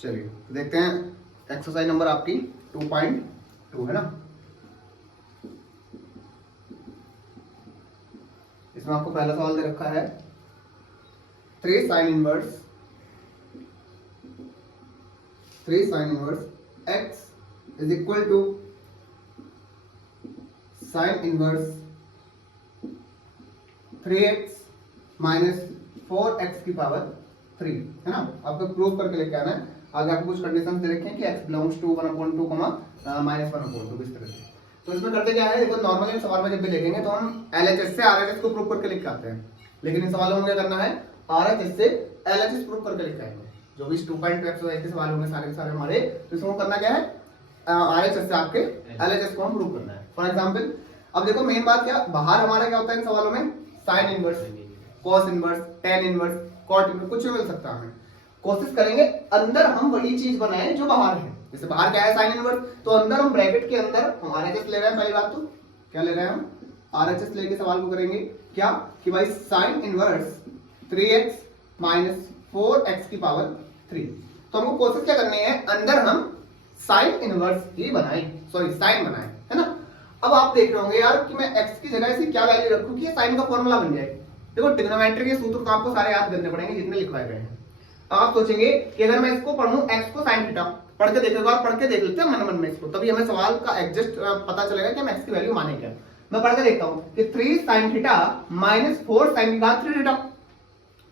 चलिए देखते हैं एक्सरसाइज नंबर आपकी 2.2 है ना। इसमें आपको पहला सवाल दे रखा है 3 sin inverse x is equal to sin inverse 3x माइनस 4x की पावर 3 है ना। आपको प्रूव करके लेके आना है। आगे आपको कुछ कंडीशन दे रखे हैं कि x बिलोंग्स टू 1/2 माइनस 1/2 इस तरह से। तो इसमें करते क्या है, देखो नॉर्मली सवाल में जब भी लिखेंगे तो हम LHS से RHS को प्रूव करके लिख के आते हैं, लेकिन इन सवालों में क्या करना है, RHS से LHS प्रूव करके लिख के आएंगे। जो भी 2.2 एक्सरसाइज के सवाल होंगे सारे के सारे हमारे, तो इसमें करना क्या है, RHS से आपके LHS को हम प्रूव करना है। फॉर एग्जाम्पल अब देखो मेन बात क्या, बाहर हमारा क्या होता है इन सवालों में, sine inverse, cos inverse, tan inverse, cot inverse, कुछ भी मिल सकता है हमें। कोशिश करेंगे अंदर हम वही चीज बनाएं जो बाहर है। जैसे बाहर क्या है साइन इनवर्स, तो अंदर हम ब्रैकेट के अंदर हम RHS ले रहे हैं। पहली बात तो क्या ले रहे हैं, हम RHS लेके सवाल को करेंगे क्या कि भाई साइन इनवर्स 3x माइनस 4x की पावर 3। तो हमको कोशिश क्या करनी है, अंदर हम साइन इनवर्स ही बनाएं, सॉरी साइन बनाएं, है ना। अब आप देख रहे होंगे यार कि मैं x की जगह से क्या वैल्यू रखूं कि साइन का फॉर्मूला बन जाए। देखो ट्रिग्नोमेट्री के सूत्र तो आपको सारे याद करने पड़ेंगे जितने लिखवाए गए हैं। आप सोचेंगे कि अगर मैं इसको पढ़ूं x को sin थीटा, पढ़ के देखेगा और पढ़ के देख लेते हैं मन मन में इसको, तभी हमें सवाल का एग्जैक्ट पता चलेगा कि हम x की वैल्यू माने क्या। मैं पढ़ के देखता हूं कि 3 sin थीटा माइनस 4 sin की घात 3 थीटा,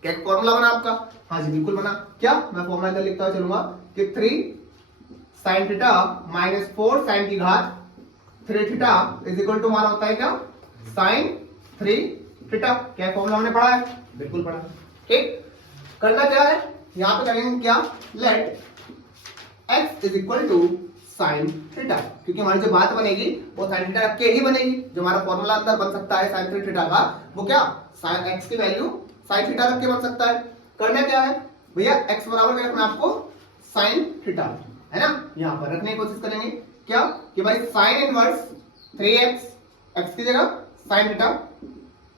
क्या फॉर्मूला बना आपका? हाँ जी बिल्कुल बना। क्या मैं फॉर्मूला इधर लिखता चलूंगा कि 3 sin थीटा माइनस 4 sin की घात 3 थीटा इज इक्वल टू हमारा होता है क्या, sin 3 थीटा। क्या फॉर्मूला हमने पढ़ा है? बिल्कुल पढ़ा। ठीक, करना क्या है, यहां पे करेंगे क्या, let x is equal to sine theta, क्योंकि हमारी जो बात बनेगी वो साइन थीटा रख के ही बनेगी। जो हमारा फॉर्मूला अंदर बन सकता है साइन थीटा का, वो क्या साइन x की वैल्यू साइन थीटा रख के बन सकता है। करना क्या है भैया, x बराबर क्या रखना आपको, साइन थीटा, है ना। यहां पर रखने की कोशिश करेंगे क्या कि भाई साइन इनवर्स 3x, x की जगह sine theta,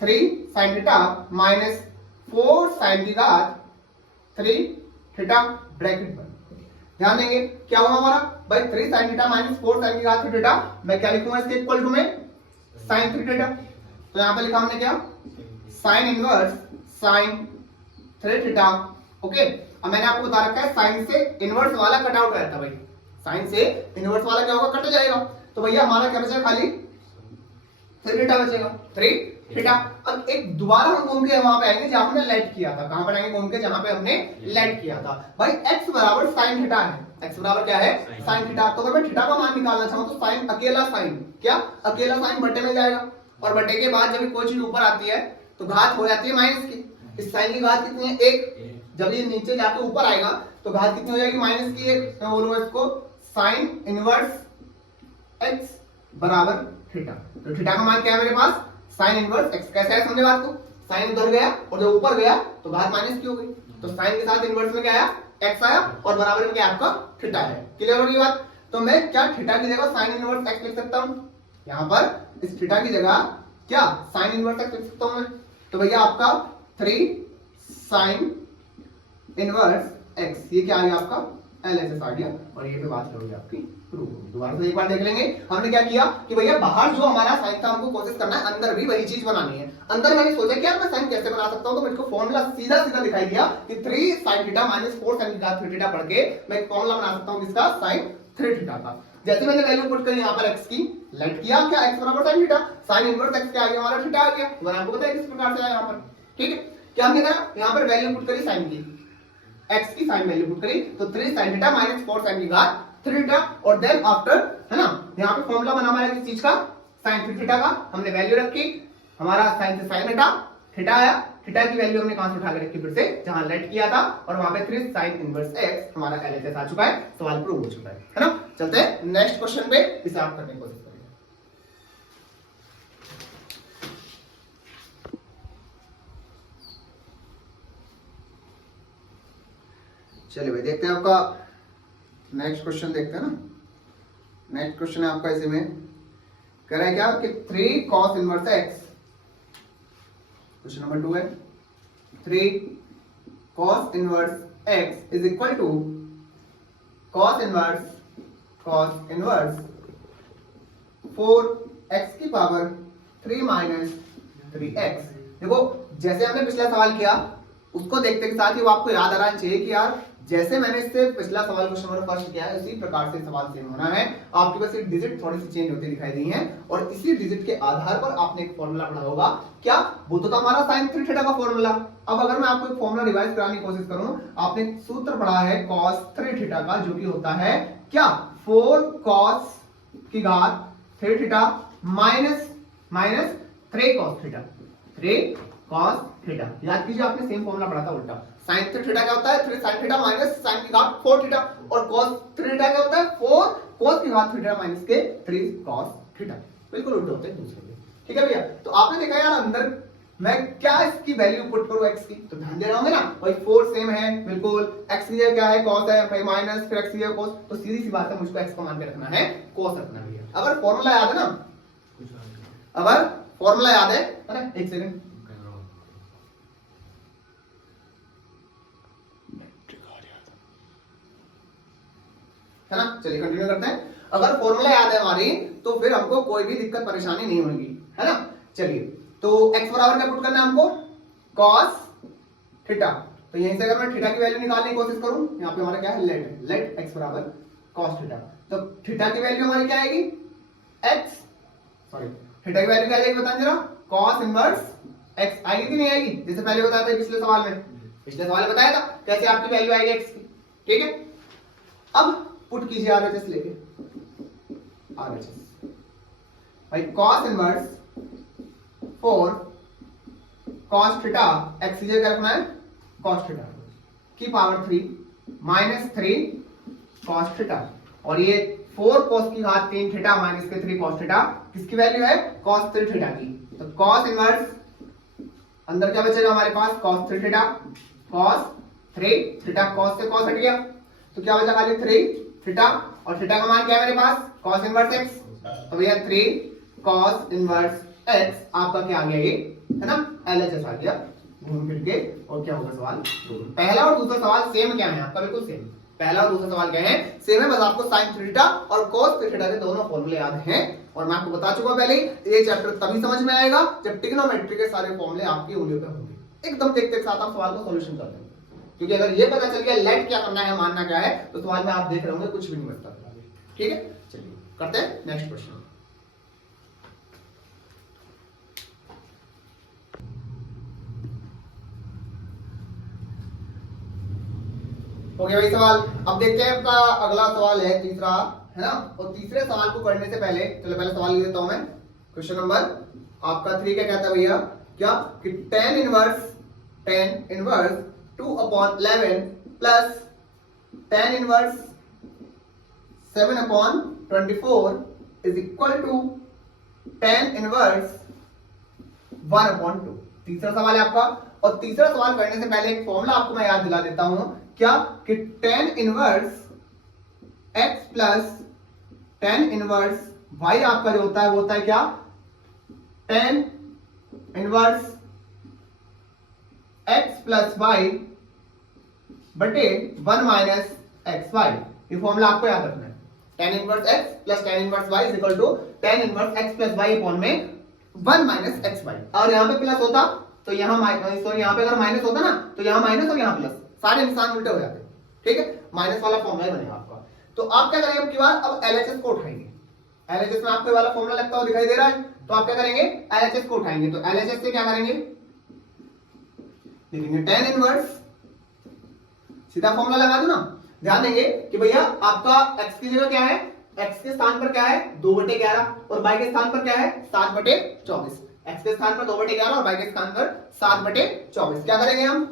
3 sine theta minus 4 sine की घात 3 थीटा, ब्रैकेट पर ध्यान देंगे क्या होगा हमारा भाई, 3 साइन थीटा माइनस 4 साइन की घात 3 थीटा। मैं क्या लिखूंगा इसके इक्वल टू में साइन 3 थीटा। तो यहां पे लिखा हमने क्या, sine inverse sine 3 theta. Okay, अब मैंने आपको बता रखा है साइन से इनवर्स वाला कट आउट रहता है भाई, साइन से इनवर्स वाला क्या होगा, कट जाएगा। तो भैया हमारा क्या बचेगा, खाली 3 थीटा बचेगा, 3 थीटा। अब एक दोबारा हम घूम के वहां पे आएंगे जहां हमने लेट किया था। कहां पर आएंगे घूम के, जहां पे हमने लेट किया था। भाई x बराबर साइन थीटा है, x बराबर क्या है, साइन थीटा। तो अगर मैं थीटा का मान निकालना चाहूं तो साइन अकेला साइन, क्या अकेला साइन बटे में जाएगा, और बटे के बाद जब कोई चीज ऊपर आती है तो घात हो जाती है माइनस की। इस साइन की घात कितनी है, 1। जब ये नीचे जाके ऊपर आएगा तो घात कितनी हो जाएगी, माइनस की 1। मैं बोलूंगा इसको साइन इनवर्स x बराबर थीटा। तो थीटा का मान क्या है मेरे पास, साइन इनवर्स x। कैसे है समझे बात को, साइन उधर गया और जब ऊपर गया तो घात माइनस की हो गई। तो साइन के साथ इनवर्स में क्या आया, x आया, और बराबर में क्या आपका थीटा है। क्लियर हो गई बात। तो मैं क्या थीटा की जगह साइन इनवर्स x लिख सकता हूं, यहां पर इस थीटा की जगह क्या साइन इनवर्स x लिख सकता हूं मैं। तो भैया आपका 3 साइन इनवर्स x, ये क्या आ गया आपका LHS आ गया, और ये पे बात करोगे आपकी प्रूव होगी। दोबारा से एक बार देख लेंगे हमने क्या किया कि भैया बाहर जो हमारा साइन था हमको कोशिश करना है अंदर भी वही चीज बनानी है। अंदर मैंने सोचा कि यार मैं साइन कैसे बना सकता हूं, तो मुझको फॉर्मूला सीधा सीधा दिखाई दिया कि 3 sin थीटा माइनस 4 sin की घात 3 थीटा पढ़ के मैं एक फॉर्मूला बना सकता हूं किसका, sin 3 थीटा का। जैसे मैंने वैल्यू पुट करी यहां पर x की, लेट किया क्या x बराबर sin theta, sin inverse x क्या आ गया हमारा थीटा आ गया। तो आपको पता है किस प्रकार से आया यहां पर, ठीक है। क्या हमने कहा यहां पर वैल्यू पुट करी sin की, x की साइन वैल्यू पुट करी तो 3 sin थीटा माइनस 4 sin की घात 3 थीटा, और देन आफ्टर, है ना, यहां पे फॉर्मूला बना हमारा किस चीज का, sin 3 थीटा का। हमने वैल्यू रखी, हमारा sin से sin हटा, थीटा आया, थीटा की वैल्यू हमने कहां से उठा के रखी, फिर से जहां लेट किया था, और वहां पे 3 sin इनवर्स x हमारा LHS आ चुका है। सवाल प्रूव हो चुका है ना। चलते हैं नेक्स्ट क्वेश्चन पे, इसे आप करने की कोशिश करेंगे। चलिए भाई देखते हैं आपका नेक्स्ट क्वेश्चन, देखते हैं ना। नेक्स्ट क्वेश्चन है आपका, इसी में कह रहा है क्या कि 3 cos inverse x, question number 2 है 3 cos inverse x is equal to cos inverse 4x की पावर 3 माइनस 3x। देखो जैसे हमने पिछला सवाल किया उसको देखते के साथ ही वो आपको याद आ रहा चाहिए कि यार जैसे मैंने इससे पिछला सवाल क्वेश्चन नंबर फर्स्ट किया है उसी प्रकार से सवाल सेम होना है। आपके पास एक डिजिट थोड़ी सी चेंज होती दिखाई दी है और इसी डिजिट के आधार पर आपने एक फॉर्मूला पढ़ा होगा। क्या वो तो हमारा sin 3 थीटा का फॉर्मूला। अब अगर मैं आपको एक फॉर्मूला रिवाइज कराने की कोशिश करूं, आपने सूत्र पढ़ा है cos 3 थीटा का जो कि होता है क्या 4 cos की घात 3 theta minus 3 cos theta 3 cos theta. याद कीजिए आपने सेम फॉर्मूला पढ़ा था उल्टा। sin 3 थीटा क्या होता है 3 sin थीटा माइनस sin की घात 4 थीटा और cos 3 थीटा क्या होता है 4 cos की घात थीटा माइनस के 3 cos थीटा। बिल्कुल उल्टे होते हैं दूसरे के। ठीक है भैया, तो आपने देखा यार अंदर मैं क्या इसकी वैल्यू पुट करूं x की, तो ध्यान दे रहे होंगे ना भाई 4 सेम है बिल्कुल, x की जगह क्या है cos है भाई माइनस फिर x की जगह cos, तो सीधी सी बात है मुझको x को मान के रखना है cos रखना है। अगर फॉर्मूला याद है ना, अगर फॉर्मूला याद है ना, एक सेकंड है ना, चलिए कंटिन्यू करते हैं। अगर फॉर्मूला याद है हमारी तो फिर हमको कोई भी दिक्कत परेशानी नहीं होगी, है ना। चलिए तो x बराबर क्या पुट करना है हमको cos थीटा, तो यहीं से अगर मैं थीटा की वैल्यू निकालने की कोशिश करूं, यहाँ पे हमारा क्या है लेट x बराबर cos थीटा, तो थीटा की वैल्यू हमारी क्या आएगी x, सॉरी थीटा की वैल्यू क्या आएगी बताएं जरा, cos इनवर्स x आएगी कि नहीं आएगी, जैसे पहले बताया था पिछले सवाल में, पिछले सवाल में बताया था कैसे आपकी वैल्यू आएगी x की। ठीक है, अब पुट कीजिए आरएचएस लेके, आरएचएस भाई cos inverse 4 cos theta x की जगह रखना है cos थीटा की पावर 3 माइनस 3 cos थीटा, और ये 4 cos की घात 3 थीटा माइनस के 3 cos थीटा किसकी वैल्यू है cos 3 थीटा की। तो cos इनवर्स अंदर क्या बचेगा हमारे पास cos 3 theta, cos 3 theta, cos से cos हट गया तो क्या बचा खाली 3 थीटा, और थीटा का मान क्या है मेरे पास cos इनवर्स x, तो भैया 3 cos इनवर्स x आपका क्या आ गया ये, है ना, LHS आ गया घूम फिर के। और क्या होगा सवाल, पहला और दूसरा सवाल सेम क्या है आपका, बिल्कुल सेम, पहला और दूसरा सवाल क्या है सेम है, बस आपको sin थीटा और cos थीटा के दोनों फॉर्मूले याद हैं। और मैं आपको बता चुका पहले ये चैप्टर तभी समझ में आएगा जब ट्रिग्नोमेट्री के सारे फॉर्मूले आपकी उंगलियों पे होंगे, एकदम देखते साथ आप सवाल को सॉल्यूशन कर देंगे। क्योंकि अगर ये पता चल गया लेट क्या करना है मानना क्या है, तो सवाल में आप देख रहे होंगे कुछ भी नहीं बचता। ठीक है, चलिए करते हैं नेक्स्ट क्वेश्चन। हो गया भाई सवाल। अब देखते हैं आपका अगला सवाल है तीसरा, है ना, और तीसरे सवाल को करने से पहले चलो पहले सवाल लिख देता हूं मैं। क्वेश्चन नंबर आपका 3 क्या कहता है भैया, क्या कि tan inverse 2/11 plus tan inverse 7/24 is equal to tan inverse 1/2। तीसरा सवाल है आपका, और तीसरा सवाल करने से पहले एक फॉर्मूला आपको मैं याद दिला देता हूं, क्या कि tan inverse x plus tan inverse y आपका जो होता है वो होता है क्या tan inverse x plus y बटे 1 माइनस एक्स वाई। ये फॉर्मूला आपको याद रखना है, tan inverse x plus tan inverse y is equal to tan inverse x plus y upon में 1 माइनस एक्स वाई। और यहाँ पे प्लस होता तो यहाँ सॉरी यहाँ पे अगर माइनस होता ना तो यहाँ माइनस और यहाँ प्लस, सारे निशान उल्टे हो जाते। ठीक है, माइनस वाला फॉर्मूला बनेगा आपका। तो आप क्या करेंगे, अब की बार अब एलएचएस को उठाएंगे। एलएचएस में आपको वाला फॉर्मूला लगता हुआ दिखाई दे रहा है, तो आप क्या करेंगे एलएचएस को उठाएंगे। तो एलएचएस से क्या करेंगे, लिखेंगे tan इनवर्स, सीधा फॉर्मूला लगा दो ना। ध्यान देंगे कि भैया आपका x की जगह क्या है, x के स्थान पर क्या है 2/11 और y के स्थान पर क्या है 7/24। x के स्थान पर 2/11 और y के स्थान पर 7/24। क्या करेंगे हम,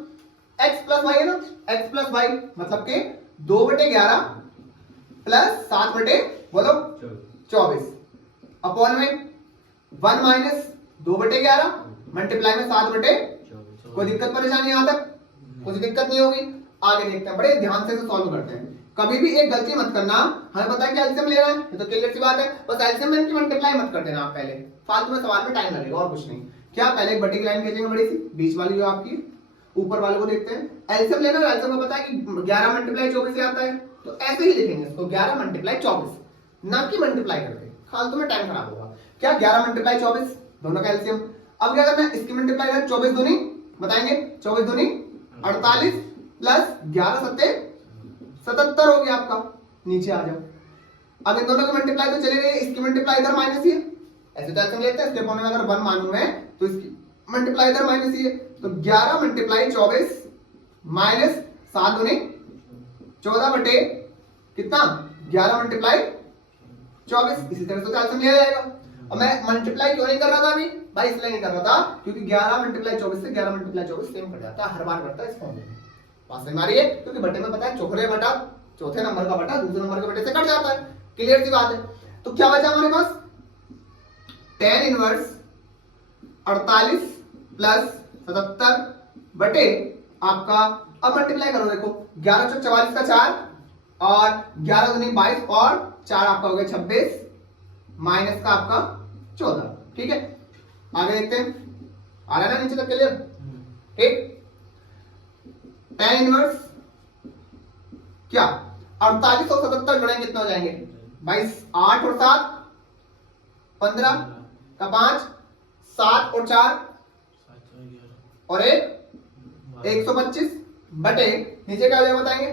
x प्लस y है ना, x प्लस y मतलब के 2/11 प्लस 7/24 अपॉन में 1 माइनस 2/11 मल्टीप्लाई में 7/24। कोई दिक्कत परेशानी यहां तक, कोई दिक्कत नहीं होगी। आगे देखते हैं, बड़े ध्यान से सॉल्व करते हैं। कभी भी एक गलती मत करना, हमें पता है कि एलसीएम ले रहा है, ये तो क्लियर सी बात है, बस एलसीएम में मल्टीप्लाई मत कर देना आप पहले, फालतू में सवाल में टाइम लगेगा और कुछ नहीं। क्या पहले एक बड़ी लाइन खींचेंगे बड़ी सी, बीच वाली जो आपकी, ऊपर वाले को देखते हैं। एलसीएम लेना, एलसीएम को पता है कि 11 मल्टीप्लाई 24 से आता है, तो ऐसे ही लिखेंगे इसको 11 मल्टीप्लाई 24, ना कि मल्टीप्लाई करके, फालतू में टाइम खराब होगा। क्या 11 मल्टीप्लाई 24 दोनों का एलसीएम। अब क्या करना है, इसकी मल्टीप्लाई करें 24 दूनी बताएंगे, 24 दूनी 48 प्लस 11 सत्ते 77 हो गया आपका, नीचे आ जाओ। अब इन दोनों की मल्टीप्लाई तो चले गए, इसकी मल्टीप्लाई इधर माइनस ही है, ऐसे तो ऐसे लेते हैं, स्टेप में अगर 1 मालूम है तो इसकी मल्टीप्लाई इधर माइनस ही है, तो 11 मल्टीप्लाई 24 माइनस 7 दूनी 14 बटे कितना 11 मल्टीप्लाई 24, इसी तरह से कैल्सियम लिया जाएगा। अब मैं मल्टीप्लाई क्यों नहीं कर रहा था अभी भाई, इसलिए नहीं कर रहा था क्योंकि 11 मल्टीप्लाई 24 से 11 मल्टीप्लाई 24 सेम कर जाता है, हर बार करता है इस फॉर्मूले में। बात समझ में आ रही है, क्योंकि बटे में पता है चौथे बटा चौथे नंबर का बटा दूसरे नंबर के बटे से कट जाता है, क्लियर सी बात है। तो क्या बचा हमारे पास, tan इनवर्स 48 प्लस 77 बटे आपका, अब मल्टीप्लाई करो, देखो 11 चौक 44 का 4 और 11 दूनी 22 और 4 आपका हो गया 26 माइनस का आपका 14, ठीक है। आगे देखते हैं, आ रहा है ना नीचे तक, क्लियर, ठीक। tan इनवर्स क्या 48 और 77 जुड़ेंगे कितने हो जाएंगे 22, 8 और 7 15 का 5, 7 और 4 और 1 125 बटे नीचे क्या हो जाएगा बताएंगे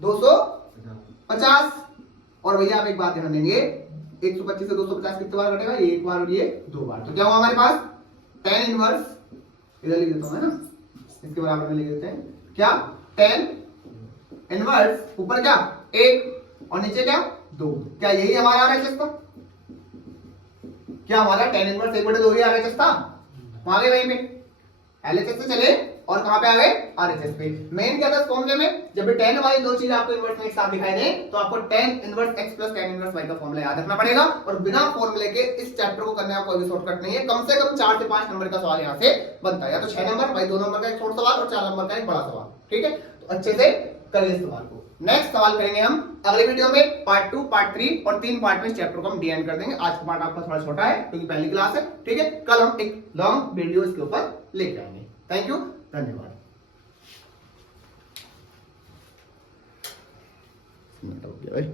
250। और भैया आप एक बात ध्यान देंगे, 125 से 250 कितने बार घटेगा, ये एक बार और ये 2 बार, तो क्या हुआ हमारे पास tan इनवर्स, इधर लिख देता हूं है ना, इसके बराबर में लिख देते हैं, क्या tan इनवर्स ऊपर क्या 1 और नीचे क्या 2, क्या यही हमारा आरएचएस था, क्या हमारा tan इनवर्स 1/2 ही आरएचएस था, वहां गए वहीं पे एलएचएस से चले और कहां पे आ गए आरएचएस पे। मेन क्या था इस फॉर्मूले में, जब भी tan वाली दो चीज आपको इनवर्स में एक साथ दिखाई दे तो आपको tan inverse x plus tan inverse y का फॉर्मूला याद रखना पड़ेगा, और बिना फॉर्मूले के इस चैप्टर को करने का कोई भी शॉर्टकट नहीं है। कम से कम 4 से 5 नंबर का सवाल यहां से बनता है, या तो 6 नंबर भाई 2 नंबर का एक छोटा सवाल और 4 नंबर का एक बड़ा सवाल, ठीक है। तो अच्छे से करिए इस सवाल को। नेक्स्ट सवाल करेंगे हम अगले वीडियो में, पार्ट 2 पार्ट 3 और 3 पार्ट में इस चैप्टर को हम डी एंड कर देंगे। आज का पार्ट आपका थोड़ा छोटा है क्योंकि पहली क्लास है, ठीक है। कल हम एक लॉन्ग वीडियो इसके ऊपर लेके आएंगे। थैंक यू, धन्यवाद। हो गया भाई।